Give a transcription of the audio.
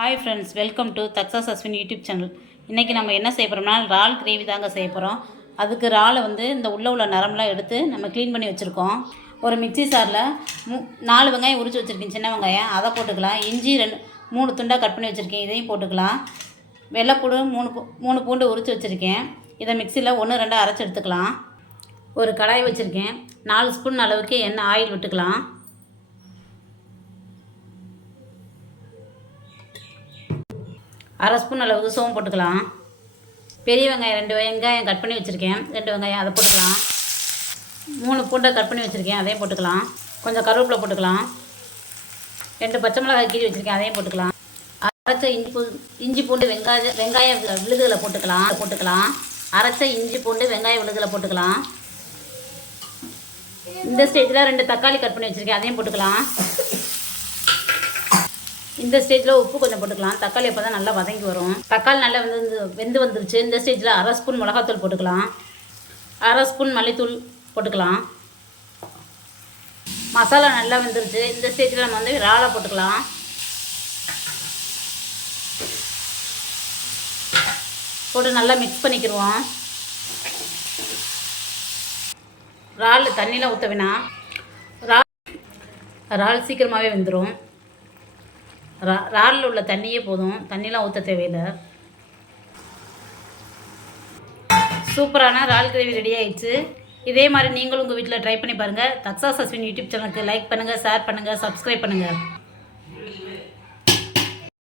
Hi friends, welcome to தக்ஸாஸ் Ashwin YouTube channel. இன்றைக்கி நம்ம என்ன செய்ய போகிறோம்னா இறால் கிரேவி தாங்க செய்ய போகிறோம். அதுக்கு இறாலை இந்த உள்ள நரம்பெலாம் எடுத்து நம்ம க்ளீன் பண்ணி வச்சுருக்கோம். ஒரு மிக்ஸி சாரில் 4 வெங்காயம் உரித்து வச்சுருக்கேன், சின்ன வெங்காயம், அதை போட்டுக்கலாம். இஞ்சி 3 துண்டாக கட் பண்ணி வச்சுருக்கேன், இதையும் போட்டுக்கலாம். வெள்ளைப்பூடு 3 பூண்டு உரித்து வச்சுருக்கேன், இதை மிக்சியில் 1-2 அரைச்சி எடுத்துக்கலாம். ஒரு கடாய் வச்சுருக்கேன், 4 ஸ்பூன் அளவுக்கு எண்ணெய் ஆயில் விட்டுக்கலாம். அரை ஸ்பூன் அளவுக்கு சோம்பு போட்டுக்கலாம். பெரிய வெங்காயம் 2 வெங்காயம் கட் பண்ணி வச்சுருக்கேன், 2 வெங்காயம் அதை போட்டுக்கலாம். 3 பூண்டை கட் பண்ணி வச்சுருக்கேன், அதையும் போட்டுக்கலாம். கொஞ்சம் கருவேப்பிலை போட்டுக்கலாம். 2 பச்சை மிளகாய் கீறி வச்சுருக்கேன், அதையும் போட்டுக்கலாம். அரைச்ச இஞ்சி பூண்டு வெங்காய விழுதுகளை போட்டுக்கலாம். அரைச்ச இஞ்சி பூண்டு வெங்காய விழுதுகளை போட்டுக்கலாம். இந்த ஸ்டேஜில் 2 தக்காளி கட் பண்ணி வச்சுருக்கேன், அதையும் போட்டுக்கலாம். இந்த ஸ்டேஜில் உப்பு கொஞ்சம் போட்டுக்கலாம். தக்காளி அப்போ தான் நல்லா வதங்கி வரும். தக்காளி நல்லா வெந்து வந்துருச்சு. இந்த ஸ்டேஜில் அரை ஸ்பூன் மிளகாத்தூள் போட்டுக்கலாம். அரை ஸ்பூன் மல்லித்தூள் போட்டுக்கலாம். மசாலா நல்லா வெந்துருச்சு. இந்த ஸ்டேஜில் நம்ம இறாலை போட்டுக்கலாம். போட்டு நல்லா மிக்ஸ் பண்ணிக்கிடுவோம். இறால் தண்ணியில் ஊற்ற வேணாம். இறால் சீக்கிரமாகவே வெந்துடும். இறாலில் உள்ள தண்ணியே போதும், தண்ணிலாம் ஊற்ற தேவையில்லை. சூப்பரான இறால் கிரேவி ரெடி ஆயிடுச்சு. இதே மாதிரி நீங்களும் உங்கள் வீட்டில் ட்ரை பண்ணி பாருங்கள். தக்ஸாஸ் அஸ்வின் யூடியூப் சேனலுக்கு லைக் பண்ணுங்கள், ஷேர் பண்ணுங்கள், சப்ஸ்கிரைப் பண்ணுங்கள்.